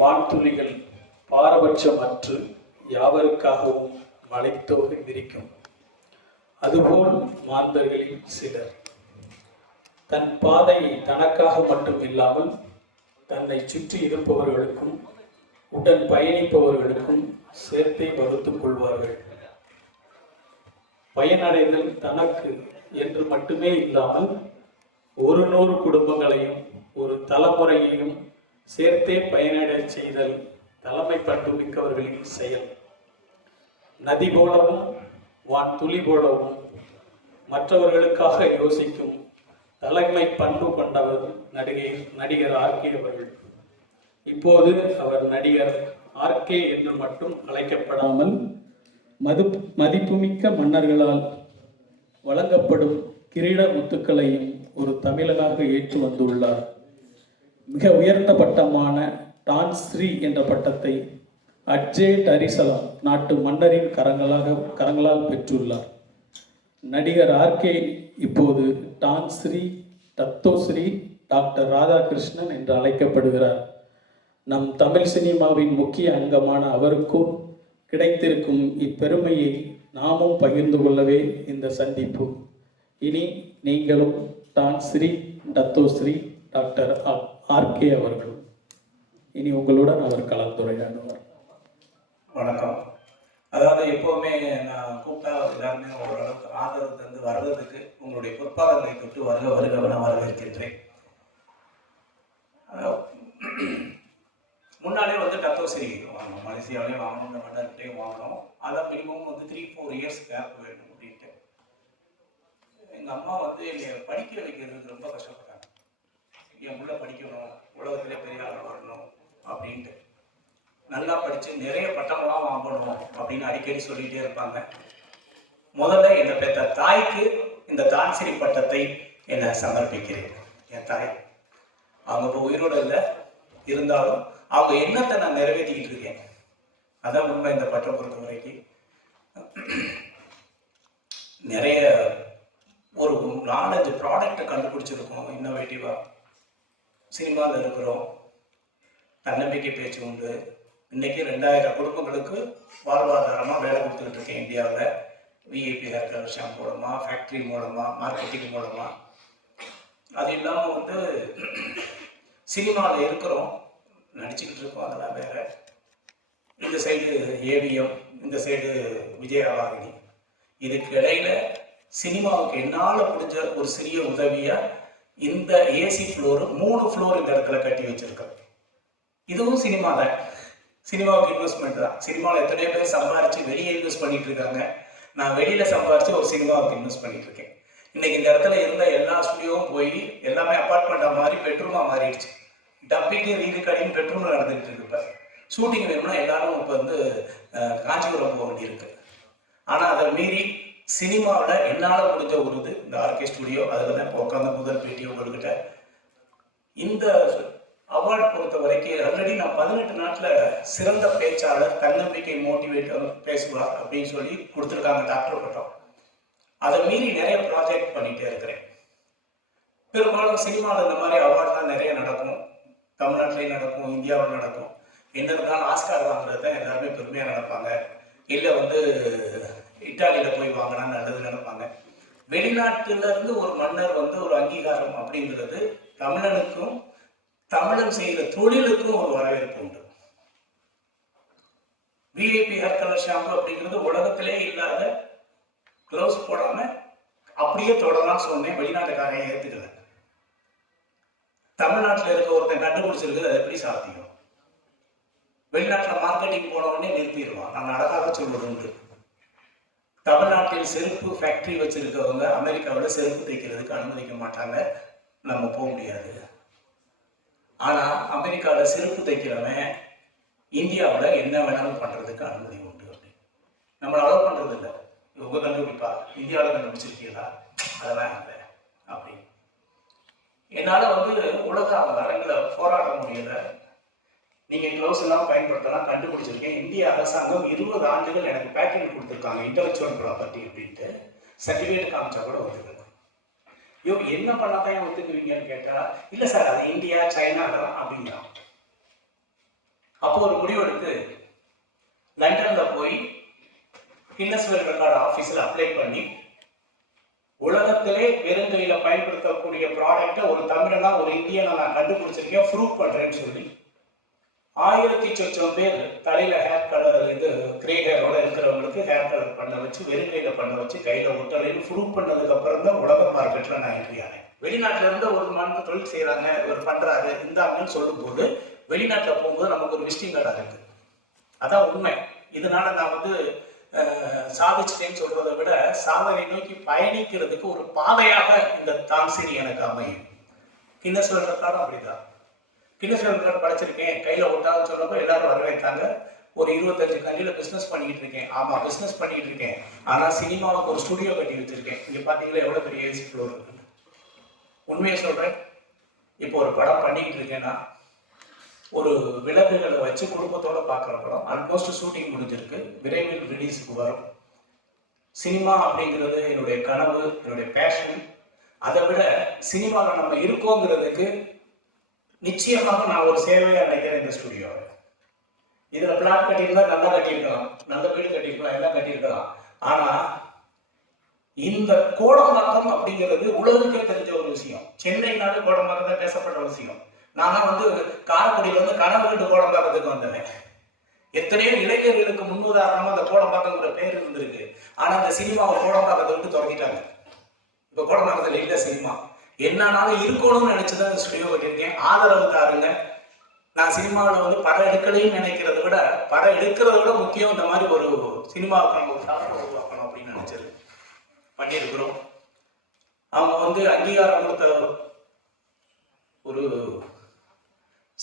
வான்துளிகள் பாரபட்சமற்று யாவருக்காகவும் மலைத்தோகை விரிக்கும் அதுபோல் மாந்தர்களில் சிலர். தன் பாதையை தனக்காக மட்டும் இல்லாமல் தன்னை சுற்றி இருப்பவர்களுக்கும் உடன் பயணிப்பவர்களுக்கும் சேர்த்தை வகுத்துக் கொள்வார்கள். பயனடைதல் தனக்கு என்று மட்டுமே இல்லாமல் ஒரு நூறு குடும்பங்களையும் ஒரு தலைமுறையையும் சேர்த்தே பயனடைச் செய்தல் தலைமை பண்பு மிக்கவர்களின் செயல். நதி போலவும் வான் துளி போலவும் மற்றவர்களுக்காக யோசிக்கும் தலைமை பண்பு கொண்டவர் நடிகை நடிகர் ஆர்கே அவர்கள். இப்போது அவர் நடிகர் ஆர்கே என்று மட்டும் அழைக்கப்படாமல் மது மதிப்புமிக்க மன்னர்களால் வழங்கப்படும் கிரீட முத்துக்களையும் ஒரு தமிழனாக ஏற்று வந்துள்ளார். மிக உயர்ந்த பட்டமான டான்ஸ்ரீ என்ற பட்டத்தை அட்ஜே டரிசலாம் நாட்டு மன்னரின் கரங்களாக கரங்களால் பெற்றுள்ளார். நடிகர் ஆர்கே இப்போது டான்ஸ்ரீ தத்தோஸ்ரீ டாக்டர் ராதாகிருஷ்ணன் என்று அழைக்கப்படுகிறார். நம் தமிழ் சினிமாவின் முக்கிய அங்கமான அவருக்கும் கிடைத்திருக்கும் இப்பெருமையை நாமும் பகிர்ந்து கொள்ளவே இந்த சந்திப்பு. இனி நீங்களும் டான்ஸ்ரீ டத்தோஸ்ரீ டாக்டர் ஆர்கே அவர்கள். இனி உங்களுடன் அவர் கலந்துரையாடுவார். வணக்கம். அதாவது எப்போவுமே நான் கூப்பிட்டா எல்லாருமே ஓரளவுக்கு ஆதரவு தந்து வர்றதுக்கு உங்களுடைய பொற்பாதங்களை தொட்டு வருக வருக நான் வரவேற்கின்றேன். முன்னாலே வந்து டத்தோசிரி வாங்கணும் மலேசியாவிலே வாங்கணும் இந்த மன்னர்கிட்டையும் வாங்கணும் அதை மினிமம் வந்து த்ரீ ஃபோர் இயர்ஸ் கேப் வேணும் அப்படின்ட்டு. எங்கள் அம்மா வந்து என்னை படிக்க வைக்கிறதுக்கு ரொம்ப கஷ்டப்பட்டாங்க. என் உள்ள படிக்கணும் உலகத்திலே பெரிய ஆள் வரணும் அப்படின்ட்டு. நல்லா படித்து நிறைய பட்டமெல்லாம் வாங்கணும் அப்படின்னு அடிக்கடி சொல்லிகிட்டே இருப்பாங்க. முதல்ல என்னை பெற்ற தாய்க்கு இந்த தான்சிரி பட்டத்தை என்னை சமர்ப்பிக்கிறேன். என் தாய். அவங்க இப்போ உயிரோடு இல்லை. இருந்தாலும் அவங்க எண்ணத்தை நான் நிறைவேற்றிக்கிட்டு இருக்கேன். அதான் உண்மை இந்த பட்டம் பொறுத்த வரைக்கும். நிறைய ஒரு நாலஞ்சு ப்ராடக்ட்டை கண்டுபிடிச்சிருக்கோம் இன்னோவேட்டிவாக சினிமாவில் இருக்கிறோம். தன்னம்பிக்கை பேச்சு உண்டு. இன்னைக்கு ரெண்டாயிரம் குடும்பங்களுக்கு வாழ்வாதாரமாக வேலை கொடுத்துக்கிட்டு இருக்கேன் இந்தியாவில். விஐபி ஹேர் கலெக்ஷன் மூலமாக ஃபேக்ட்ரி மூலமாக மார்க்கெட்டிங் மூலமாக அது இல்லாமல் வந்து சினிமாவில் இருக்கிறோம். நடிச்சுக்கிட்டு இருக்கோம். அதெல்லாம் வேற. இந்த சைடு ஏவிஎம் இந்த சைடு விஜயவாகினி இதுக்கு இடையில சினிமாவுக்கு என்னால் முடிஞ்ச ஒரு சிறிய உதவியாக இந்த ஏசி ஃப்ளோர் மூணு ஃப்ளோர் இந்த இடத்துல கட்டி வச்சிருக்கேன் இதுவும் சினிமா தான். சினிமாவுக்கு இன்வெஸ்ட்மெண்ட் தான். சினிமாவில் எத்தனையோ பேர் சம்பாரிச்சு வெளியே இன்வெஸ்ட் பண்ணிட்டு இருக்காங்க. நான் வெளியில சம்பாரிச்சு ஒரு சினிமாவுக்கு இன்வெஸ்ட் பண்ணிட்டு இருக்கேன். இன்னைக்கு இந்த இடத்துல இருந்த எல்லா ஸ்டுடியோவும் போய் எல்லாமே அப்பார்ட்மெண்ட்டாக மாறி பெட்ரூமாக மாறிடுச்சு. டப்பிங்கு ரீரிகார்டிங் பெட்ரூமில் நடந்துகிட்டு இருக்கு இப்போ. ஷூட்டிங் வேணும்னா எல்லாரும் இப்போ வந்து காஞ்சிபுரம் போக வேண்டியிருக்கு. ஆனால் அதை மீறி சினிமாவில் என்னால் முடிஞ்ச ஒரு இது இந்த ஆர்கே ஸ்டுடியோ அதில் தான் இப்போ உட்காந்து முதல் பேட்டி உங்கள்கிட்ட. இந்த அவார்டு பொறுத்த வரைக்கும் ஆல்ரெடி நான் பதினெட்டு நாட்டில் சிறந்த பேச்சாளர் தன்னம்பிக்கை மோட்டிவேட்டர் பேசுவார் அப்படின்னு சொல்லி கொடுத்துருக்காங்க டாக்டர் பட்டம் அதை மீறி நிறைய ப்ராஜெக்ட் பண்ணிகிட்டே இருக்கிறேன். பெரும்பாலும் சினிமாவில் இந்த மாதிரி அவார்டு தான் நிறைய நடக்கும். தமிழ்நாட்டிலையும் நடக்கும் இந்தியாவில் நடக்கும். என்ன இருந்தாலும் ஆஸ்கார் வாங்குறது தான் எல்லாருமே பெருமையாக நடப்பாங்க இல்லை வந்து இட்டாலியில போய் வாங்கினா நல்லது நினைப்பாங்க வெளிநாட்டுல இருந்து ஒரு மன்னர் வந்து ஒரு அங்கீகாரம் அப்படிங்கிறது தமிழனுக்கும் தமிழன் செய்கிற தொழிலுக்கும் ஒரு வரவேற்பு உண்டு. விஐபி ஹேர் கலர் ஷாம்பு அப்படிங்கிறது உலகத்திலே இல்லாத க்ளவுஸ் போடாம அப்படியே தொடரலாம்னு சொன்னேன் வெளிநாட்டுக்காரன் ஏத்துக்கல? தமிழ்நாட்டில் இருக்க ஒருத்தன் கண்டுபிடிச்சிருக்கு அது எப்படி சாத்தியம்? வெளிநாட்டில் மார்க்கெட்டிங் போன உடனே நிறுத்திடுவான் நாங்கள் அழகாக சொல்வது உண்டு தமிழ்நாட்டில் செருப்பு ஃபேக்டரி வச்சிருக்கவங்க அமெரிக்காவில் செருப்பு தைக்கிறதுக்கு அனுமதிக்க மாட்டாங்க. நம்ம போக முடியாது. ஆனால் அமெரிக்காவில் செருப்பு தைக்கிறவன் இந்தியாவில் என்ன வேணாலும் பண்ணுறதுக்கு அனுமதி உண்டு அப்படி நம்மளை அலோவ் பண்ணுறது இல்லை இவங்க கண்டுபிடிப்பா? இந்தியாவில் கண்டுபிடிச்சிருக்கீங்களா? அதெல்லாம் இல்லை அப்படின்னு. என்னால் வந்து உலக அரங்கில் போராட முடியலை. நீங்கள் க்ளவுஸ் எல்லாம் பயன்படுத்தலாம் கண்டுபிடிச்சிருக்கேன். இந்திய அரசாங்கம் இருபது ஆண்டுகள் எனக்கு பேக்கெட் கொடுத்துருக்காங்க இன்டலெக்சுவல் ப்ராப்பர்ட்டி அப்படின்ட்டு. சர்டிஃபிகேட் காமிச்சா கூட ஒத்துக்கணும் ஐயோ என்ன பண்ணாதான் ஏன் ஒத்துக்குவீங்கன்னு கேட்டால் இல்லை சார் அது இந்தியா சைனா அதெல்லாம் அப்படிங்கிறான். அப்போ ஒரு முடிவு எடுத்து போய் கின்னஸ் வேர்ல்ட் ரெக்கார்டு ஆஃபீஸில் அப்ளை பண்ணி உலகத்திலே வெறுங்கையில பயன்படுத்தக்கூடிய ப்ராடக்ட்டை ஒரு தமிழனா ஒரு இந்தியனா நான் கண்டுபிடிச்சிருக்கேன் ப்ரூவ் பண்ணுறேன்னு சொல்லி ஆயிரத்தி சொச்சம் பேர் தலையில ஹேர் கலர் இது கிரே ஹேரோட இருக்கிறவங்களுக்கு ஹேர் கலர் பண்ண வச்சு வெறுங்கையில பண்ண வச்சு கையில ஒட்டலைன்னு ப்ரூவ் பண்ணதுக்கு அப்புறம் தான் உலக மார்க்கெட்ல நான் என்ட்ரி ஆனேன். வெளிநாட்டுல இருந்து ஒரு மனு தொழில் செய்யறாங்க இவர் பண்றாரு இந்தாங்கன்னு சொல்லும்போது வெளிநாட்டுல போகும்போது நமக்கு ஒரு விசிட்டிங் கார்டு இருக்கு. அதான் உண்மை. இதனால நான் வந்து சாதிச்சிட்டேன்னு சொல்றதை விட சாதனை நோக்கி பயணிக்கிறதுக்கு ஒரு பாதையாக இந்த தான்சிரி எனக்கு அமையும். கின்னஸ் வேர்ல்ட் ரெக்கார்டும் அப்படிதான். கின்னஸ் வேர்ல்ட் படிச்சிருக்கேன். கையில ஒட்டாதுன்னு சொன்னப்போ எல்லாரும் வரவேற்றாங்க. ஒரு இருபத்தஞ்சு கண்டியில் பிஸ்னஸ் பண்ணிட்டு இருக்கேன். ஆமா பிஸ்னஸ் பண்ணிட்டு இருக்கேன். ஆனா சினிமாவுக்கு ஒரு ஸ்டுடியோ கட்டி வச்சிருக்கேன். இங்க பாத்தீங்களா எவ்வளவு பெரிய ஏசி ஃப்ளோர் உண்மையை சொல்றேன். இப்போ ஒரு படம் பண்ணிக்கிட்டு இருக்கேன்னா ஒரு விலங்குகளை வச்சு குடும்பத்தோட பார்க்குற படம். ஆல்மோஸ்ட் ஷூட்டிங் முடிஞ்சிருக்கு. விரைவில் ரிலீஸுக்கு வரும். சினிமா அப்படிங்கிறது என்னுடைய கனவு என்னுடைய பேஷன் அதை விட சினிமாவில் நம்ம இருக்கோங்கிறதுக்கு நிச்சயமாக நான் ஒரு சேவையாக நினைக்கிறேன் இந்த ஸ்டுடியோ இதில் பிளாட் கட்டியிருந்தா நல்லா கட்டியிருக்கலாம். நல்ல வீடு கட்டியிருக்கலாம் எல்லாம் கட்டியிருக்கலாம். ஆனால் இந்த கோடம்பாக்கம் அப்படிங்கிறது உலகுக்கே தெரிஞ்ச ஒரு விஷயம். சென்னைனாலே கோடம்பாக்கம் தான் பேசப்பட்ட விஷயம். நான் வந்து காரக்குடியில வந்து கனவு வீட்டு கோடம்பாக்கத்துக்கு வந்தேன் எத்தனையோ இளைஞர்களுக்கு முன்னுதாரணமா அந்த கோடம்பாக்கங்கிற பேர் இருந்திருக்கு. ஆனா அந்த சினிமாவை கோடம்பாக்கத்தை விட்டு தொடங்கிட்டாங்க இப்ப கோடம்பாக்கத்துல இல்ல சினிமா. என்னன்னாலும் இருக்கணும்னு நினைச்சுதான் இந்த ஸ்டுடியோ வச்சிருக்கேன் ஆதரவு தாருங்க நான் சினிமாவில் வந்து படம் எடுக்கலைன்னு நினைக்கிறத விட படம் எடுக்கிறத விட முக்கியம் இந்த மாதிரி ஒரு சினிமாவுக்கு நம்ம ஒரு சாப்பிட உருவாக்கணும் அப்படின்னு நினைச்சது பண்ணியிருக்கிறோம். அவங்க வந்து அங்கீகாரம் கொடுத்த ஒரு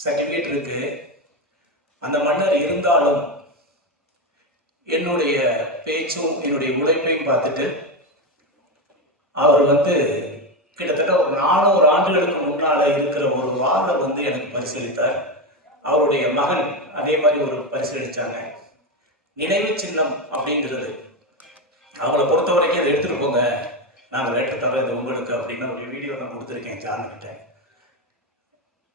சர்டிஃபிகேட் இருக்கு. அந்த மன்னர் இருந்தாலும் என்னுடைய பேச்சும் என்னுடைய உழைப்பையும் பார்த்துட்டு அவர் வந்து கிட்டத்தட்ட ஒரு நானூறு ஆண்டுகளுக்கு முன்னால இருக்கிற ஒரு வாளை வந்து எனக்கு பரிசீலித்தார் அவருடைய மகன் அதே மாதிரி ஒரு பரிசீலிச்சாங்க நினைவு சின்னம் அப்படிங்கிறது. அவங்கள பொறுத்த வரைக்கும் அதை எடுத்துட்டு போங்க. நாங்கள் லெட்டர் தரோம் இது உங்களுக்கு அப்படின்னு ஒரு வீடியோ நான் கொடுத்துருக்கேன் ஜான்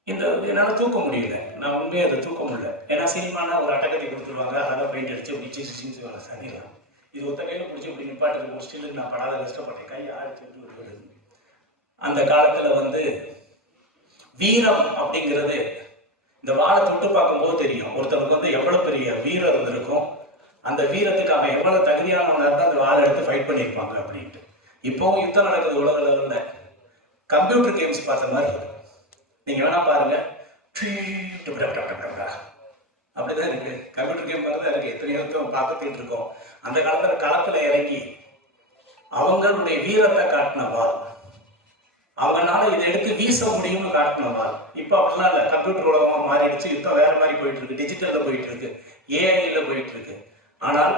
இந்த என்னால் தூக்க முடியல. நான் உண்மையாக அதை தூக்க முடியல. ஏன்னா சினிமானா ஒரு அட்டகத்தை கொடுத்துருவாங்க அதெல்லாம் பெயிண்ட் அடிச்சு பிடிச்சி சிசிச்சு வர சனிலாம் இது ஒத்த கையில் பிடிச்சி இப்படி நிப்பாட்டுக்கு ஒரு ஸ்டில்லுக்கு நான் படாத கஷ்டப்பட்டேன். கை ஆயிடுச்சு விடுறது அந்த காலத்தில் வந்து வீரம் அப்படிங்கிறது இந்த வாழை தொட்டு பார்க்கும்போது தெரியும். ஒருத்தருக்கு வந்து எவ்வளோ பெரிய வீரம் இருந்திருக்கும் அந்த வீரத்துக்கு அவன் எவ்வளவு தகுதியானவனா இருந்தா அந்த வாழை எடுத்து ஃபைட் பண்ணியிருப்பாங்க அப்படின்ட்டு. இப்போவும் யுத்தம் நடக்குது உலக லெவலில் கம்ப்யூட்டர் கேம்ஸ் பார்த்த மாதிரி இருக்கு. நீங்க வேணா பாருங்க. அப்படிதான் இருக்கு. கம்ப்யூட்டர் கேம் மாதிரி தான் இருக்கு. எத்தனை யுத்தம் பார்த்துட்டு இருக்கோம். அந்த காலத்துல களத்துல இறங்கி அவங்களுடைய வீரத்தை காட்டின வாழ் அவங்கனால இதை எடுத்து வீச முடியும்னு காட்டின வாள் இப்போ அப்படிலாம் இல்லை. கம்ப்யூட்டர் உலகமா மாறிடுச்சு. யுத்தம் வேற மாதிரி போயிட்டு இருக்கு டிஜிட்டல்ல போயிட்டு இருக்கு ஏஐல போயிட்டு இருக்கு ஆனால்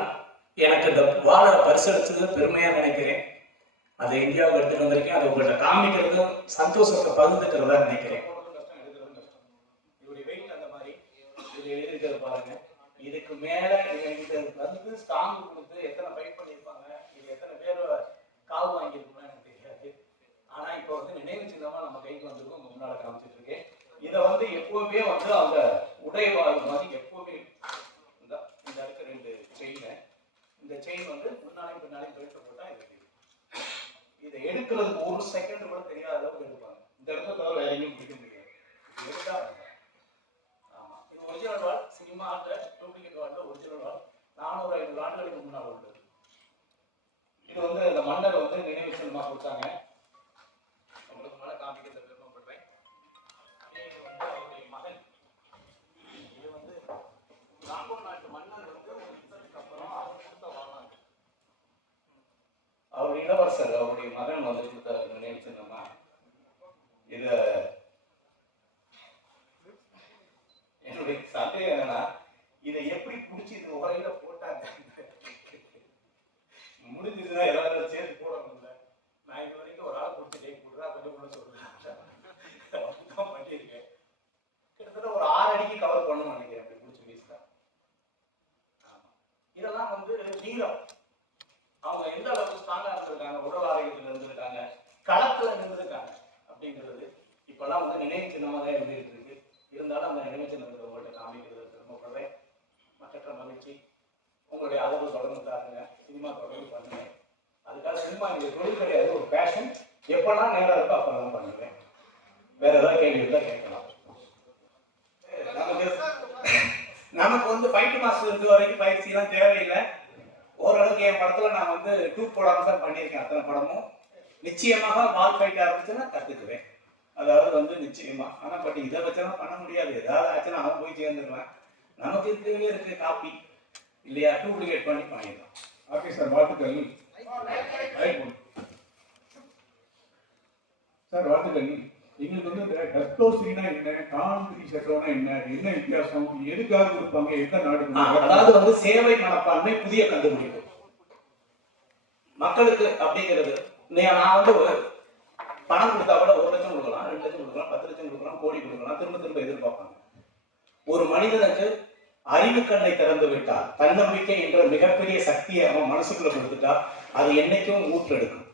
எனக்கு இந்த வாழை பரிசளிச்சது பெருமையா நினைக்கிறேன். அதை இந்தியாவுக்கு எடுத்துட்டு வந்திருக்கேன். அதை உங்கள்கிட்ட காமிக்கிறதும் சந்தோஷத்தை பகிர்ந்துக்கிறதா நினைக்கிறேன். இவருடைய அந்த மாதிரி பாருங்க இதுக்கு மேல இது வந்து ஸ்டாங் கொடுத்து எத்தனை ஃபைட் பண்ணியிருப்பாங்க? இது எத்தனை பேர் கால் வாங்கியிருப்பாங்க? ஆனா இப்போ வந்து நினைவு சின்னமா நம்ம கைக்கு வந்திருக்கும். உங்க முன்னால காமிச்சிட்டு இருக்கேன் இதை வந்து எப்பவுமே வந்து அந்த உடைவாள் மாதிரி எப்பவுமே இந்த இந்த இடத்துல ரெண்டு செயின் இந்த செயின் வந்து முன்னாலையும் பின்னாலையும் பெல்ட் போட்டா இது இதை எடுக்கிறதுக்கு ஒரு செகண்ட் கூட தெரியாத அளவுக்கு எடுப்பாங்க. இந்த இடத்துல தவிர வேற எங்கேயும் பிடிக்க முடியாது. இது எடுத்தா ஆமா. இது ஒரிஜினல் வால் சினிமா ஆட்ட டூப்ளிகேட் வால்ல ஒரிஜினல் வால் நானூறு ஐநூறு ஆண்டுகளுக்கு முன்னால் உள்ளது. இது வந்து இந்த மன்னர் வந்து நினைவு சின்னமா கொடுத்தாங்க. மகன் வந்து கொடுத்தாரு நினைவு சின்னமா இத என்னுடைய சந்தேகம் என்னன்னா இதை எப்படி புடிச்சு இது உரையில போட்டாங்க? முடிஞ்சதுன்னா எல்லாரும் சேர்த்து போட முடியல நான் இது வரைக்கும் ஒரு ஆள் பிடிச்சி டேக் போடுறா கொஞ்சம் கூட சொல்றேன். பண்ணியிருக்கேன் கிட்டத்தட்ட ஒரு ஆறு அடிக்கு கவர் பண்ணணும்னு நினைக்கிறேன் அப்படி பிடிச்சி வீசுறா இதெல்லாம் வந்து நீளம். களத்துல நின்றுருக்காங்க அப்படிங்கிறது இப்பெல்லாம் வந்து நினைவு சின்னமாக தான் இருந்துகிட்டு இருக்கு. இருந்தாலும் அந்த நினைவு சின்னத்தை உங்கள்கிட்ட காமிக்கிறது பெருமைப்படுறேன் மகிழ்ச்சி உங்களுடைய ஆதரவு தொடர்ந்து தாருங்க சினிமா தொடர்ந்து பண்ணுங்க அதுக்காக சினிமா எங்களுக்கு தொழில் கிடையாது ஒரு பேஷன் எப்பெல்லாம் நேரம் இருக்கோ அப்பெல்லாம் பண்ணுவேன். வேற ஏதாவது கேள்வி இருந்தால் கேட்கலாம். நமக்கு நமக்கு வந்து ஃபைட் மாஸ்டர் இருந்த வரைக்கும் பயிற்சிலாம் தேவையில்லை. ஓரளவுக்கு என் படத்துல நான் வந்து டூப் போடாம தான் பண்ணியிருக்கேன். அத்தனை படமும். நிச்சயமாக பால் ஃபைட் ஆரம்பிச்சுன்னா கத்துக்குவேன். அதாவது வந்து நிச்சயமா. ஆனா பட் இதை வச்செல்லாம் பண்ண முடியாது. ஏதாவது ஆச்சுன்னா அவன் போய் சேர்ந்துருவேன். நமக்கு இருக்கவே இருக்கு காப்பி. இல்லையா? டூப்ளிகேட் பண்ணி பண்ணிடலாம். ஓகே சார் வாழ்த்துக்கள். சார் வாழ்த்துக்கள். எங்களுக்கு வந்து இந்த டஸ்டோசினா என்ன கான்கிரி சட்டோனா என்ன என்ன வித்தியாசம் எதுக்காக கொடுப்பாங்க எந்த நாடு அதாவது வந்து சேவை மனப்பான்மை புதிய கண்டுபிடிப்பு. மக்களுக்கு அப்படிங்கிறது நீ- நான் வந்து ஒரு பணம் கொடுத்தா கூட ஒரு லட்சம் கொடுக்கலாம் ரெண்டு லட்சம் கொடுக்கலாம் பத்து லட்சம் கொடுக்கலாம் கோடி கொடுக்கலாம் திரும்ப திரும்ப எதிர்பார்ப்பாங்க. ஒரு மனிதனுக்கு அறிவு கண்ணை திறந்து விட்டால் தன்னம்பிக்கை என்ற மிகப்பெரிய சக்தியை அவன் மனசுக்குள்ள கொடுத்துட்டா அது என்னைக்கும் ஊற்றெடுக்கும்.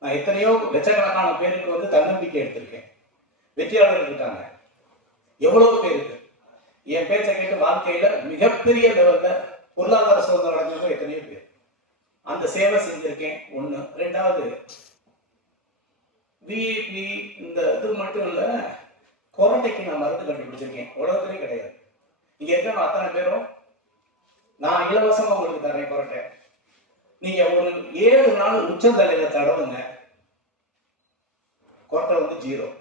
நான் எத்தனையோ லட்சக்கணக்கான பேருக்கு வந்து தன்னம்பிக்கை எடுத்திருக்கேன். வெற்றியாளர்கள் இருக்காங்க. எவ்வளவு பேருக்கு என் பேச்சை கேட்டு வாழ்க்கையில மிகப்பெரிய லெவல்ல பொருளாதார சுதந்திரம் அடைஞ்சவங்க எத்தனையோ பேர். அந்த சேவை செஞ்சிருக்கேன். ஒண்ணு. ரெண்டாவது விஐபி இந்த இது மட்டும் இல்ல கொரோனைக்கு நான் மருந்து கண்டுபிடிச்சிருக்கேன் உலகத்திலே கிடையாது. இங்க இருக்கிற அத்தனை பேரும் நான் இலவசமா உங்களுக்கு தரேன் கொரட்டை நீங்க ஒரு ஏழு நாள் உச்சந்தலையில தடவுங்க. கொரட்டை வந்து zero.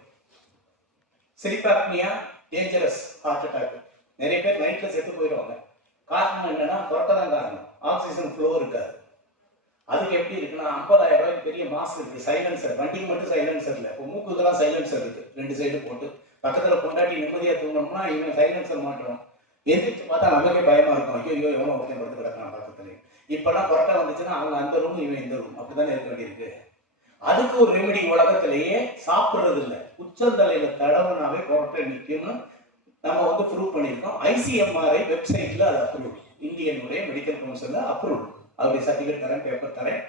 Sleep dangerous heart attack நிறைய பேர் நைட்ல செத்து போயிடுவாங்க. காரணம் என்னன்னா கொரட்டை தான் காரணம். ஆக்சிஜன் ஃப்ளோ இருக்காது. அதுக்கு எப்படி இருக்குன்னா ஐம்பதாயிரம் ரூபாய்க்கு பெரிய மாஸ்க் இருக்கு சைலன்சர் வண்டிக்கு மட்டும் சைலன்சர் இல்லை. இப்போ மூக்குக்கெல்லாம் சைலன்சர் இருக்கு. ரெண்டு சைடு போட்டு. பக்கத்துல கொண்டாட்டி நிம்மதியா தூங்கணும்னா இவன் சைலன்சர் மாட்டுறோம் எந்திரிச்சு பார்த்தா நமக்கே பயமா இருக்கும். ஐயோ ஐயோ எவனோ ஒருத்தன் படுத்து கிடக்கலாம் பக்கத்துல இப்பெல்லாம் கொரோட்டா வந்துச்சுன்னா அவங்க அந்த ரூம் இவன் இந்த ரூம் அப்படித்தானே இருக்க வேண்டியிருக்கு. அதுக்கு ஒரு ரெமெடி உலகத்திலேயே சாப்பிட்றது இல்லை உச்சந்தலையில தடவுனாவே கொரட்டை நிற்கும்னு நம்ம வந்து ப்ரூவ் பண்ணியிருக்கோம். ஐசிஎம்ஆர்ஐ வெப்சைட்ல அது அப்ரூவ் இந்தியனுடைய மெடிக்கல் கவுன்சில் அப்ரூவ் அப்படி சர்டிஃபிகேட் தரேன் பேப்பர் தரேன்.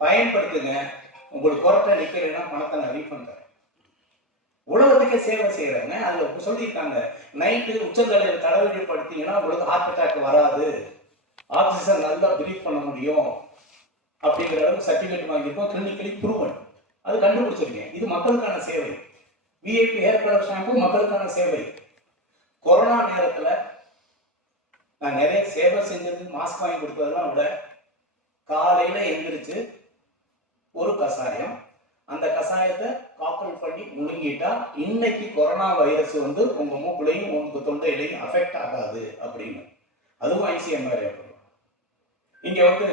பயன்படுத்துங்க. உங்களுக்கு கொரட்டை நிற்கிறேன்னா பணத்தை நான் ரீஃபண்ட் தரேன். உலகத்துக்கே சேவை செய்யறாங்க அதுல சொல்லியிருக்காங்க நைட்டு உச்சந்தலையில் தடவை படுத்தீங்கன்னா உங்களுக்கு ஹார்ட் அட்டாக் வராது. ஆக்சிஜன் நல்லா பிரீத் பண்ண முடியும். அப்படிங்கிற அளவுக்கு சர்டிஃபிகேட் வாங்கியிருக்கோம். கிளினிக்கலி ப்ரூவன் அது கண்டுபிடிச்சிருக்கேன் இது மக்களுக்கான சேவை. விஐபி ஹேர் கலர் ஷாம்பு மக்களுக்கான சேவை. கொரோனா நேரத்தில் நான் நிறைய சேவை செஞ்சது மாஸ்க் வாங்கி கொடுத்ததெல்லாம் விட காலையில் எந்திரிச்சு ஒரு கஷாயம். அந்த கஷாயத்தை காப்பல் பண்ணி முழுங்கிட்டா இன்னைக்கு கொரோனா வைரஸ் வந்து உங்க மூக்குலையும் உங்க தொண்டையிலையும் அஃபெக்ட் ஆகாது அப்படின்னு. அதுவும் ஐசிஎம்ஆர் இங்க வந்து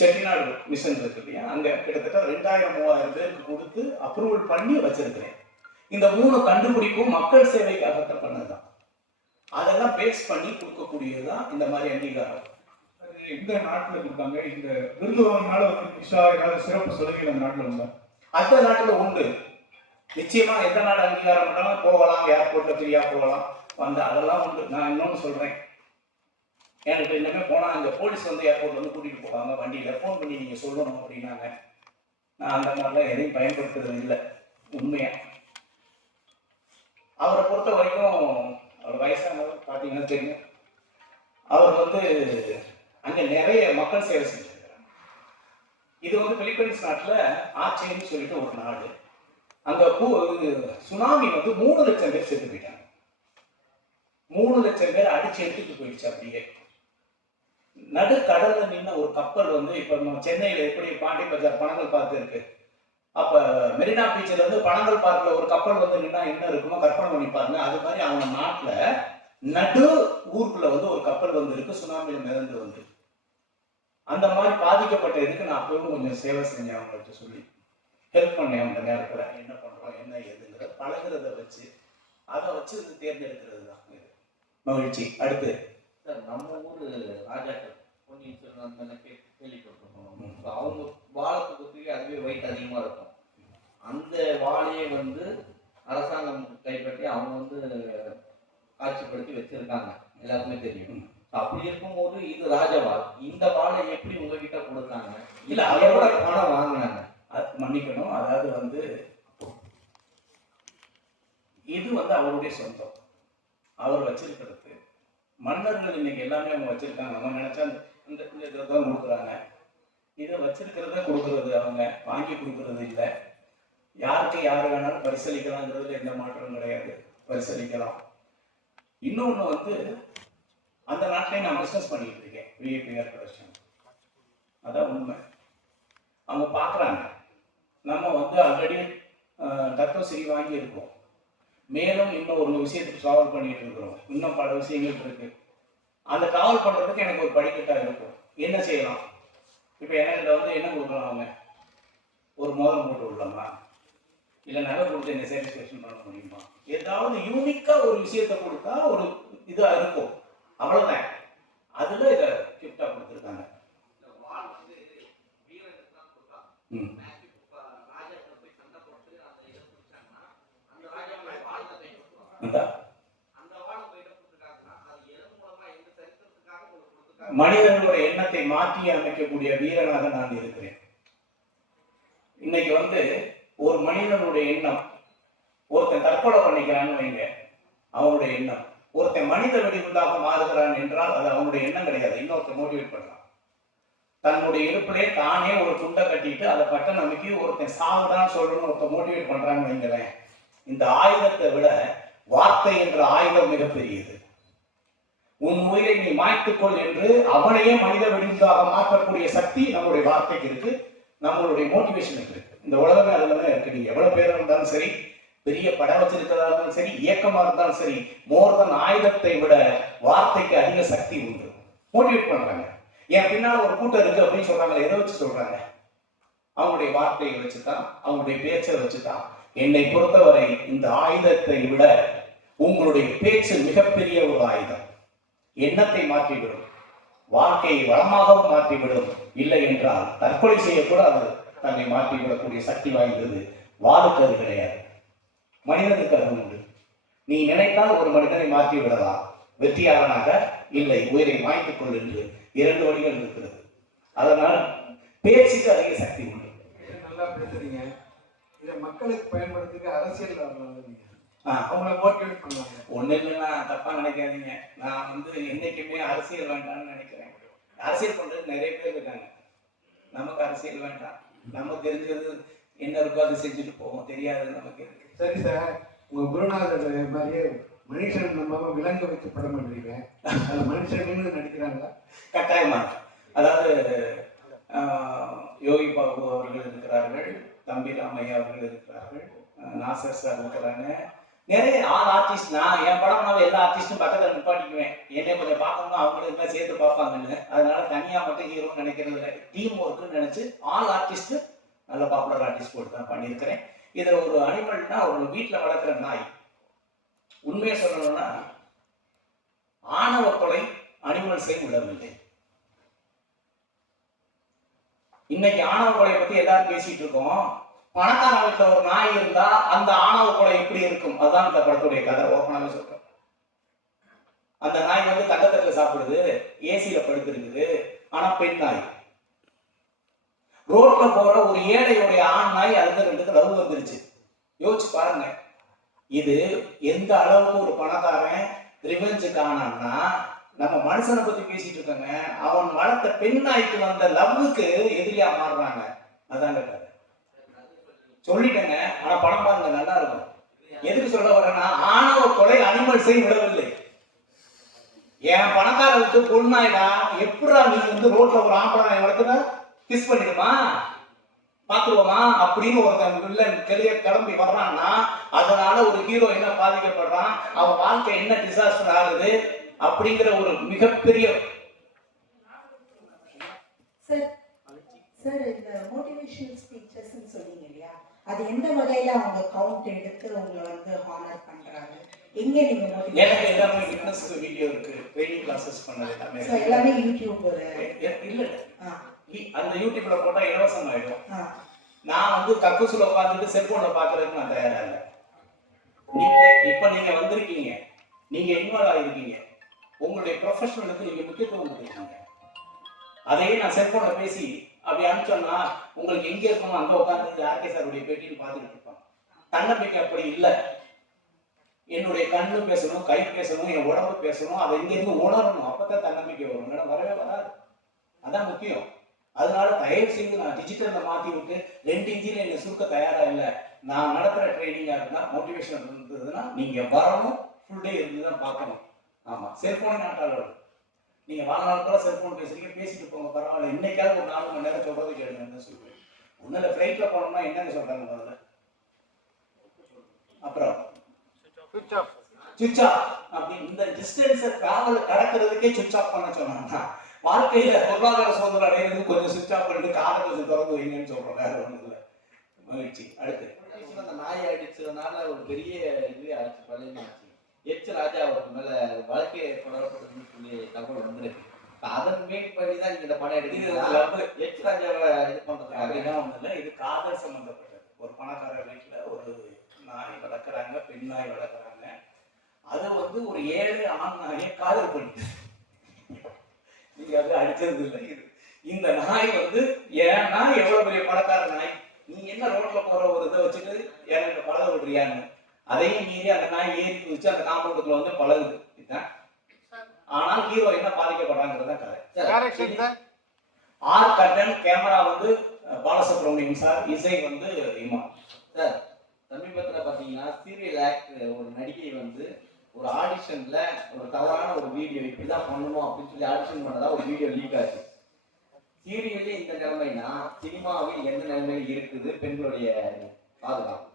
செட்டிநாடு மிஷன் இருக்கு இல்லையா? அங்க கிட்டத்தட்ட ரெண்டாயிரம் மூவாயிரம் பேருக்கு கொடுத்து அப்ரூவல் பண்ணி வச்சிருக்கிறேன். இந்த மூணு கண்டுபிடிப்பும் மக்கள் சேவைக்காக பண்ண அதெல்லாம் பேஸ் பண்ணி கொடுக்கக்கூடியதுதான் இந்த மாதிரி அங்கீகாரம். அது எந்த நாட்டுல கொடுத்தாங்க. இந்த விருது வாங்கினால வந்து விஷா ஏதாவது சிறப்பு சலுகைகள் அந்த நாட்டுல உண்டா? அந்த நாட்டுல உண்டு. நிச்சயமா எந்த நாடு அங்கீகாரம் பண்ணாலும் போகலாம் ஏர்போர்ட்ல ஃப்ரீயா போகலாம். வந்து அதெல்லாம் உண்டு. நான் இன்னொன்னு சொல்றேன். எனக்கு இனிமே போனா அங்க போலீஸ் வந்து ஏர்போர்ட்ல வந்து கூட்டிட்டு போவாங்க. வண்டியில ஃபோன் பண்ணி நீங்க சொல்லணும் அப்படின்னாங்க. நான் அந்த மாதிரிலாம் எதையும் பயன்படுத்துறது இல்லை. உண்மையா. அவரை பொறுத்த வரைக்கும் அவர் வயசானவர் பார்த்தீங்கன்னா தெரியும். அவர் வந்து அங்கே நிறைய மக்கள் சேவை செஞ்சிருக்கிறாங்க. இது வந்து பிலிப்பைன்ஸ் நாட்டில் ஆச்சேன்னு சொல்லிட்டு ஒரு நாடு. அங்கே பூ சுனாமி வந்து மூணு லட்சம் பேர் செத்து போயிட்டாங்க. மூணு லட்சம் பேர் அடிச்சு எடுத்துட்டு போயிடுச்சு அப்படியே. நடுக்கடல்ல நின்ன ஒரு கப்பல் வந்து இப்போ நம்ம சென்னையில் எப்படி பாண்டி பஜார் பணங்கள் பார்த்து இருக்கு அப்ப மெரினா பீச்சில் வந்து பனங்கல் பார்க்ல ஒரு கப்பல் வந்து நின்னா என்ன இருக்குமோ கற்பனை பண்ணி பாருங்க. அது மாதிரி அவங்க நாட்டுல நடு ஊருக்குள்ள வந்து ஒரு கப்பல் வந்து இருக்கு சுனாமியில மிதந்து வந்து. அந்த மாதிரி பாதிக்கப்பட்ட இதுக்கு நான் அப்பவும் கொஞ்சம் சேவை செஞ்சேன் அவங்கள்ட்ட சொல்லி. ஹெல்ப் பண்ணேன் அந்த நேரத்துல. என்ன பண்றோம் என்ன ஏதுங்கிற பழகுறத வச்சு அதை வச்சு இது தேர்ந்தெடுக்கிறது தான். மகிழ்ச்சி. அடுத்து. சார் நம்ம ஊர் ராஜாக்கள் பொன்னியின் செல்வன் கேள்விப்பட்டிருக்கோம் அவங்க வாழை தூக்கத்துக்கு அதுவே வெயிட் அதிகமா இருக்கும். அந்த வாழையை வந்து அரசாங்கம் கைப்பற்றி அவங்க வந்து காட்சிப்படுத்தி வச்சிருக்காங்க. எல்லாருக்குமே தெரியும். அப்படி இருக்கும்போது இது ராஜவாள் இந்த வாழை எப்படி உங்ககிட்ட கொடுத்தாங்க? இல்ல, அவரோட பணம் வாங்கினாங்க. மன்னிக்கணும். அதாவது வந்து இது வந்து அவருடைய சொந்தம். அவர் வச்சிருக்கிறது. மன்னர்கள் இன்னைக்கு எல்லாமே அவங்க வச்சிருக்காங்க. நம்ம நினைச்சா இந்த- இந்த இதை தான் கொடுக்குறாங்க. இதை வச்சிருக்கிறத கொடுக்கறது அவங்க. வாங்கி கொடுக்கறது இல்லை. யாருக்கு யார் வேணாலும் பரிசளிக்கலாங்கிறதுல எந்த மாற்றமும் கிடையாது. பரிசளிக்கலாம். இன்னொன்று வந்து அந்த நாட்டிலே நான் பிஸ்னஸ் பண்ணிட்டு இருக்கேன். விஐபிஆர் ப்ரொடக்ஷன் அதான் உண்மை. அவங்க பார்க்குறாங்க நம்ம வந்து ஆல்ரெடி தத்துவசிரி வாங்கியிருக்கோம் மேலும் இன்னும் ஒரு விஷயத்துக்கு ட்ராவல் பண்ணிட்டு இருக்கிறோம். இன்னும் பல விஷயங்கள் இருக்கு. அந்த ட்ராவல் பண்ணுறதுக்கு எனக்கு ஒரு படிக்கட்டாக இருக்கும். என்ன செய்யலாம்? இப்போ எனக்கு வந்து என்ன கொடுக்கலாம் அவங்க? ஒரு மோதம் போட்டு விடலாமா? இல்லை நகை கொடுத்து என்ன சாட்டிஸ்ஃபேக்ஷன் பண்ண முடியுமா? ஏதாவது யூனிக்காக ஒரு விஷயத்தை கொடுத்தா ஒரு இதாக இருக்கும். அவ்வளோதான் அதில் இதை கிஃப்டாக கொடுத்துருக்காங்க. ம். மனிதனுடைய எண்ணத்தை மாற்றி அமைக்கக்கூடிய வீரனாக நான் இருக்கிறேன். இன்னைக்கு வந்து ஒரு மனிதனுடைய எண்ணம். ஒருத்தன் தற்கொலை பண்ணிக்கிறான்னு வைங்க அவனுடைய எண்ணம். ஒருத்தன் மனித வெடிகுண்டாக மாறுகிறான் என்றால் அது அவனுடைய எண்ணம் கிடையாது. இன்னொருத்தன் மோட்டிவேட் பண்றான் தன்னுடைய இருப்பிலே தானே ஒரு துண்டை கட்டிட்டு அதை பட்ட நம்பிக்கை ஒருத்தன் சாவுதான் சொல்லணும்னு ஒருத்தன் மோட்டிவேட் பண்றான்னு வைங்களேன். இந்த ஆயுதத்தை விட வார்த்தை என்ற ஆயுதம் மிகப்பெரியது. உன் உயிரை நீ மாய்த்துக்கொள் என்று அவனையே மனித வெடிவுண்டாக மாற்றக்கூடிய சக்தி நம்மளுடைய வார்த்தைக்கு இருக்கு. நம்மளுடைய மோட்டிவேஷனுக்கு இருக்கு. இந்த உலகமே அதுல தான் இருக்கு. நீங்க எவ்வளவு பேர் இருந்தாலும் சரி பெரிய படம் வச்சிருக்கிறதா இருந்தாலும் சரி இயக்கமா இருந்தாலும் சரி மோர் தன் ஆயுதத்தை விட வார்த்தைக்கு அதிக சக்தி உண்டு. மோட்டிவேட் பண்றாங்க. என் பின்னால ஒரு கூட்டம் இருக்கு அப்படின்னு சொல்றாங்க எதை வச்சு சொல்றாங்க? அவங்களுடைய வார்த்தையை வச்சுதான் அவங்களுடைய பேச்சை வச்சுதான். என்னை பொறுத்தவரை இந்த ஆயுதத்தை விட உங்களுடைய பேச்சு மிகப்பெரிய ஒரு ஆயுதம். எண்ணத்தை மாற்றிவிடும். வாழ்க்கையை வளமாகவும் மாற்றிவிடும். இல்லை என்றால் தற்கொலை செய்யக்கூட அது தன்னை மாற்றிவிடக்கூடிய சக்தி வாய்ந்தது. வாளுக்கு அது கிடையாது. மனிதனுக்கு அது உண்டு. நீ நினைத்தால் ஒரு மனிதனை மாற்றி விடலாம் வெற்றியாளனாக இல்லை உயிரை மாய்த்துக் கொள் என்று இரண்டு வழிகள் இருக்கிறது. அதனால் பேச்சுக்கு அதிக சக்தி உண்டு. நல்லா பேசுறீங்க. இதை மக்களுக்கு பயன்படுத்துக்க அரசியல் அவங்கள மோட்டிவேட் பண்ணுவாங்க. ஒண்ணு இல்லைன்னா தப்பா நினைக்காதீங்க. நான் வந்து என்னைக்குமே அரசியல் வேண்டாம்னு நினைக்கிறேன். அரசியல் பண்றது நிறைய பேர் இருக்காங்க. நமக்கு அரசியல் வேண்டாம். நமக்கு தெரிஞ்சது என்ன இருக்கோ அதை செஞ்சுட்டு போவோம். தெரியாது நமக்கு சரி சார் உங்க குருநாதர் மாதிரியே மனுஷன் நம்ம விலங்கு வச்சு படம் பண்றீங்க அதுல மனுஷன் நடிக்கிறாங்களா? கட்டாயமா. அதாவது யோகி பாபு அவர்கள் இருக்கிறார்கள் தம்பி ராமையா அவர்கள் இருக்கிறார்கள் நாசர் சார் இருக்கிறாங்க நிறைய ஆல் ஆர்டிஸ்ட் நான் என் படம்னால எல்லா ஆர்டிஸ்ட்டும் பக்கத்தில் நிப்பாட்டிக்குவேன். என்னை கொஞ்சம் பார்க்கணும் அவங்களுக்கு சேர்த்து பார்ப்பாங்கன்னு. அதனால தனியாக மட்டும் ஹீரோன்னு நினைக்கிறது இல்லை. டீம் ஒர்க்குன்னு நினச்சி ஆல் ஆர்டிஸ்ட் நல்ல பாப்புலர் ஆர்டிஸ்ட் போட்டு தான் பண்ணியிருக்கிறேன். இதில் ஒரு அனிமல்னா ஒரு வீட்டில் வளர்க்குற நாய். உண்மையை சொல்லணும்னா ஆணவ கொலை அனிமல்ஸை விடவில்லை இன்னைக்கு ஆணவ கொலையை பத்தி எல்லாரும் பேசிட்டு இருக்கோம். பணக்கார ஒரு நாய் இருந்தா அந்த ஆணவ கொலை எப்படி இருக்கும்? அதுதான் இந்த படத்துடைய கதை. ஓப்பனாவே சொல்றேன். அந்த நாய் வந்து தங்கத்தட்டுல சாப்பிடுது. ஏசியில படுத்திருக்குது ஆனா பெண் நாய். ரோட்ல போற ஒரு ஏழையுடைய ஆண் நாய் அதுக்கு ரெண்டுக்கு லவ் வந்துருச்சு. யோசிச்சு பாருங்க. இது எந்த அளவுக்கு ஒரு பணக்காரன் ரிவெஞ்சு காணான்னா நம்ம மனுஷனை பத்தி பேசிட்டு இருக்கோங்க. அவன் வளர்த்த பெண் நாய்க்கு வந்த லவ்வுக்கு எதிரியா மாறுறாங்க. அதான் கதை. சொல்லிட்டேங்க. ஆனா படம் பாருங்க நல்லா இருக்கும். எதுக்கு சொல்ல வரேன்னா ஆணவ கொலை அனிமல்ஸை விடவில்லை. என் பணக்கார பொண்ணாயிடா. எப்படா நீ வந்து ரோட்ல ஒரு ஆம்பளை நாய் வளர்த்துன? கிஸ் பண்ணிடுமா? பாத்துருவோமா அப்படின்னு ஒருத்தன் வில்லன் கெளிய கிளம்பி வர்றான்னா அதனால ஒரு ஹீரோ என்ன பாதிக்கப்படுறான்? அவன் வாழ்க்கை என்ன டிசாஸ்டர் ஆகுது? அப்படிங்கிற ஒரு மிகப்பெரிய சார் சார் இந்த மோட்டிவேஷனல் ஸ்பீச்சஸ்ன்னு சொன்னீங்க இல்லையா? அது எந்த வகையில அவங்க கவுண்ட் எடுத்து உங்களை வந்து ஹானர் பண்றாங்க? எங்க நீங்க எனக்கு எல்லாமே ஃபிட்னஸ் வீடியோ இருக்கு. ட்ரைனிங் கிளாஸஸ் பண்ணது எல்லாமே இருக்கு. எல்லாமே யூடியூப் இல்ல அந்த யூடியூப்ல போட்டா இலவசம் ஆயிடும். நான் வந்து கக்கூசுல உட்காந்துட்டு செல்போன்ல பாக்குறதுக்கு நான் தயாரா இல்லை. நீங்க இப்ப நீங்க வந்திருக்கீங்க. நீங்க இன்வால்வ் ஆகிருக்கீங்க உங்களுடைய ப்ரொஃபஷனலுக்கு நீங்க முக்கியத்துவம் கொடுத்துருக்கீங்க அதையே நான் செல்போன்ல பேசி அப்படி அனுப்பிச்சோம்னா உங்களுக்கு எங்க இருக்கணும் அங்க உட்காந்து ஆர்கே சாருடைய பேட்டின்னு பார்த்துட்டு இருப்பாங்க. தன்னம்பிக்கை அப்படி இல்லை. என்னுடைய கண்ணு பேசணும் கை பேசணும் என் உடம்பு பேசணும் அதை எங்கேருந்து உணரணும்? அப்பதான் தன்னம்பிக்கை வரும். என்னோட வரவே வராது. அதான் முக்கியம். அதனால தயவு செய்து நான் டிஜிட்டல்ல மாத்தி விட்டு ரெண்டு இன்ச்சில் என்ன சுருக்க தயாரா இல்லை. நான் நடத்துற ட்ரைனிங்கா இருந்தா மோட்டிவேஷன் இருந்ததுன்னா நீங்க வரணும். ஃபுல் டே இருந்து தான் பார்க்கணும். ஆமா செல்போன் நாட்டாளர்கள். நீங்க வாழ்நாள் கூட செல்போன் பேசுறீங்க பேசிட்டு போங்க பரவாயில்ல. இன்னைக்காவது ஒரு நாலு மணி நேரம் சொல்றது கேளுங்கன்னு சொல்லுவேன் ஒன்னும் ஃப்ளைட்ல போனோம்னா என்னங்க சொல்றாங்க முதல்ல? அப்புறம்? சுவிட்ச் ஆஃப் அப்படி இந்த டிஸ்டன்ஸை டிராவல் கடக்கிறதுக்கே சுவிட்ச் ஆஃப் பண்ண சொன்னாங்கன்னா வாழ்க்கையில பொருளாதார சுதந்திரம் அடையிறது கொஞ்சம் ஆஃப் பண்ணிட்டு காரை கொஞ்சம் திறந்து வைங்கன்னு சொல்றோம் வேற ஒன்றும் இல்லை. மகிழ்ச்சி. அடுத்து. அந்த நாயை அடிச்சதுனால ஒரு பெரிய இது ஆச்சு பழைய ஆச்சு எச் ராஜா அவருக்கு மேல வழக்கு தொடரப்பட்டதுன்னு சொல்லி தகவல் வந்திருக்கு. அதன் மேற்படி தான் நீங்க இந்த எடுக்கிறீங்க. love. எச் ராஜாவை இது பண்றதுக்காக அப்படிலாம் ஒன்றும் இல்லை இது காதல் சம்பந்தப்பட்டது. ஒரு பணக்கார வீட்டில் ஒரு நாய் வளர்க்குறாங்க பெண் நாய் வளர்க்குறாங்க. அது வந்து ஒரு ஏழு ஆண் நாயை காதல் பண்ணிட்டு நீங்க அது அடிச்சது இல்லை இது. இந்த நாய் வந்து ஏன்னா எவ்வளவு பெரிய பணக்கார நாய்? நீ என்ன ரோட்ல போற ஒரு இதை வச்சுட்டு எனக்கு பழக விடுறியான்னு அதையும் மீறி அந்த நாய் ஏறி குதிச்சு அந்த காம்பவுண்டுக்குள்ள வந்து பழகுது. இதுதான். ஆனால் ஹீரோ என்ன பாதிக்கப்படுறாங்கிறத கதை. ஆர் கட்டன் கேமரா வந்து பாலசுப்ரமணியம் சார் இசை வந்து இமான் சார் சமீபத்துல பாத்தீங்கன்னா சீரியல் ஆக்ட் ஒரு நடிகை வந்து ஒரு ஆடிஷன்ல ஒரு தவறான ஒரு வீடியோ இப்படிதான் பண்ணணும் அப்படின்னு சொல்லி ஆடிஷன் பண்ணதா ஒரு வீடியோ லீக் ஆச்சு. சீரியல்லே இந்த நிலைமைனா சினிமாவில் எந்த நிலைமையில இருக்குது? பெண்களுடைய பாதுகாப்பு.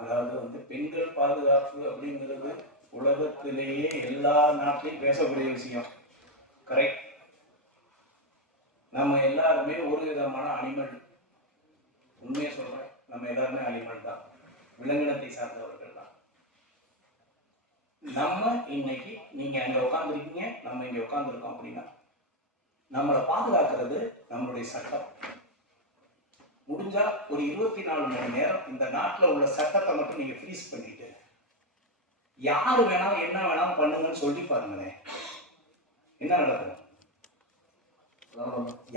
அதாவது வந்து பெண்கள் பாதுகாப்பு அப்படிங்கிறது உலகத்திலேயே எல்லா நாட்டிலையும் பேசக்கூடிய விஷயம். கரெக்ட் நம்ம எல்லாருமே ஒரு விதமான அனிமல் உண்மையை சொல்றேன் நம்ம எல்லாருமே அனிமல் தான். விலங்கினத்தை சார்ந்தவர்கள் தான். நம்ம இன்னைக்கு நீங்க அங்க உட்காந்துருக்கீங்க நம்ம இங்க உட்காந்துருக்கோம் அப்படின்னா நம்மளை பாதுகாக்கிறது நம்மளுடைய சட்டம். முடிஞ்சா ஒரு இருபத்தி நாலு மணி நேரம் இந்த நாட்டில் உள்ள சட்டத்தை மட்டும் நீங்க ஃப்ரீஸ் பண்ணிட்டு யாரு வேணாலும் என்ன வேணாலும் பண்ணுங்கன்னு சொல்லி பாருங்களேன். என்ன நடக்கும்?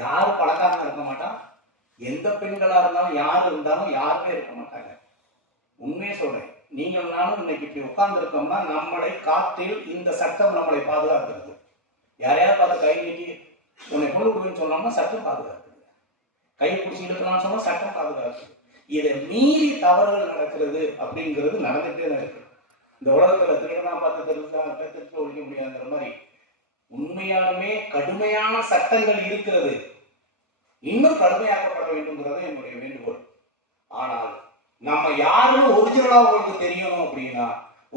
யாரு பணக்காரனா இருக்க மாட்டான் எந்த பெண்களா இருந்தாலும் யார் இருந்தாலும் யாருமே இருக்க மாட்டாங்க. உண்மையை சொல்றேன். நீங்கள் நானும் இன்னைக்கு இப்படி உட்கார்ந்து இருக்கோம்னா நம்மளை காற்றில் இந்த சட்டம் நம்மளை பாதுகாக்கிறது. யாரையாவது பார்த்து கை நீட்டி உன்னை கொண்டு விடுவேன்னு சொன்னோம்னா சட்டம் பாதுகாக்கிறது. கை பிடிச்சி இழுக்கலாம்னு சொன்னா சட்டம் பாதுகாக்கு இதை மீறி தவறுகள் நடக்கிறது அப்படிங்கிறது நடந்துட்டே தான் இருக்கு. இந்த உலகத்துல திருடனா பார்த்து திருடா திருட்டு ஒழிக்க முடியாதுங்கிற மாதிரி உண்மையாலுமே கடுமையான சட்டங்கள் இருக்கிறது. இன்னும் கடுமையாக்கப்பட வேண்டும்ங்கிறது என்னுடைய வேண்டுகோள். ஆனால் நம்ம யாருன்னு ஒரிஜினலா உங்களுக்கு தெரியணும் அப்படின்னா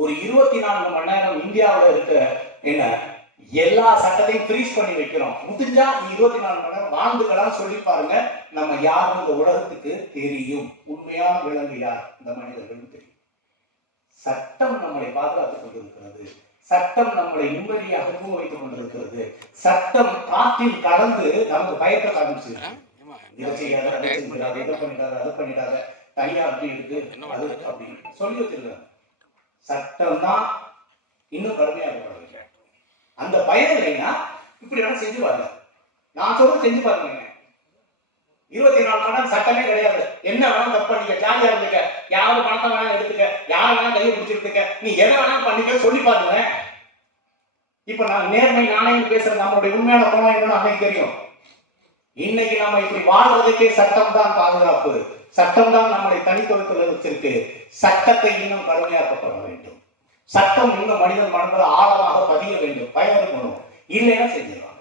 ஒரு இருபத்தி நான்கு மணி நேரம் இந்தியாவுல இருக்க என்ன எல்லா சட்டத்தையும் ஃப்ரீஸ் பண்ணி வைக்கிறோம். முடிஞ்சா நீ இருபத்தி நாலு மணி நேரம் வாழ்ந்துக்கலாம் சொல்லி பாருங்க. நம்ம யாரும் இந்த உலகத்துக்கு தெரியும்? உண்மையான விலங்கு யார்? இந்த மனிதர்களுக்கு தெரியும். சட்டம் நம்மளை பாதுகாத்துக் கொண்டிருக்கிறது. சட்டம் நம்மளை நிம்மதியாக அனுபவித்துக் வைத்துக் கொண்டிருக்கிறது. சட்டம் காற்றில் கலந்து நமக்கு பயத்தை காமிச்சு இதை செய்யாத அதை செஞ்சிடாத இதை பண்ணிடாத அதை பண்ணிடாத. தனியா அப்படி இருக்கு. அது அப்படின்னு சொல்லி வச்சிருக்காங்க. சட்டம் தான் இன்னும் கடுமையாக்கப்பட வைக்கிறேன் அந்த பயம் இல்லைன்னா இப்படி வேணா செஞ்சு பாருங்க. நான் சொல்றது செஞ்சு பாருங்க. இருபத்தி நாலு மணி நேரம் சட்டமே கிடையாது. என்ன வேணாலும் தப்பு பண்ணிக்க ஜாலியா இருந்துக்க. யாரு பணத்தை வேணாலும் எடுத்துக்க யார் வேணாலும் கையை பிடிச்சிருந்துக்க நீ எதை வேணாலும் பண்ணிக்க சொல்லி பாருங்க இப்ப நான் நேர்மை நாணயம் பேசுறது நம்மளுடைய உண்மையான குணம் என்னன்னு அன்னைக்கு தெரியும். இன்னைக்கு நாம இப்படி வாழ்றதுக்கே சட்டம் தான் பாதுகாப்பு. சட்டம் தான் நம்மளை தனித்துவத்தில் வச்சிருக்கு. சட்டத்தை இன்னும் கடுமையாக்கப்பட வேண்டும். சட்டம் இந்த மனிதன் மனதில் ஆழமாக பதிய வேண்டும். பயணம் இருக்கணும் இல்லைன்னா செஞ்சிடலாம்.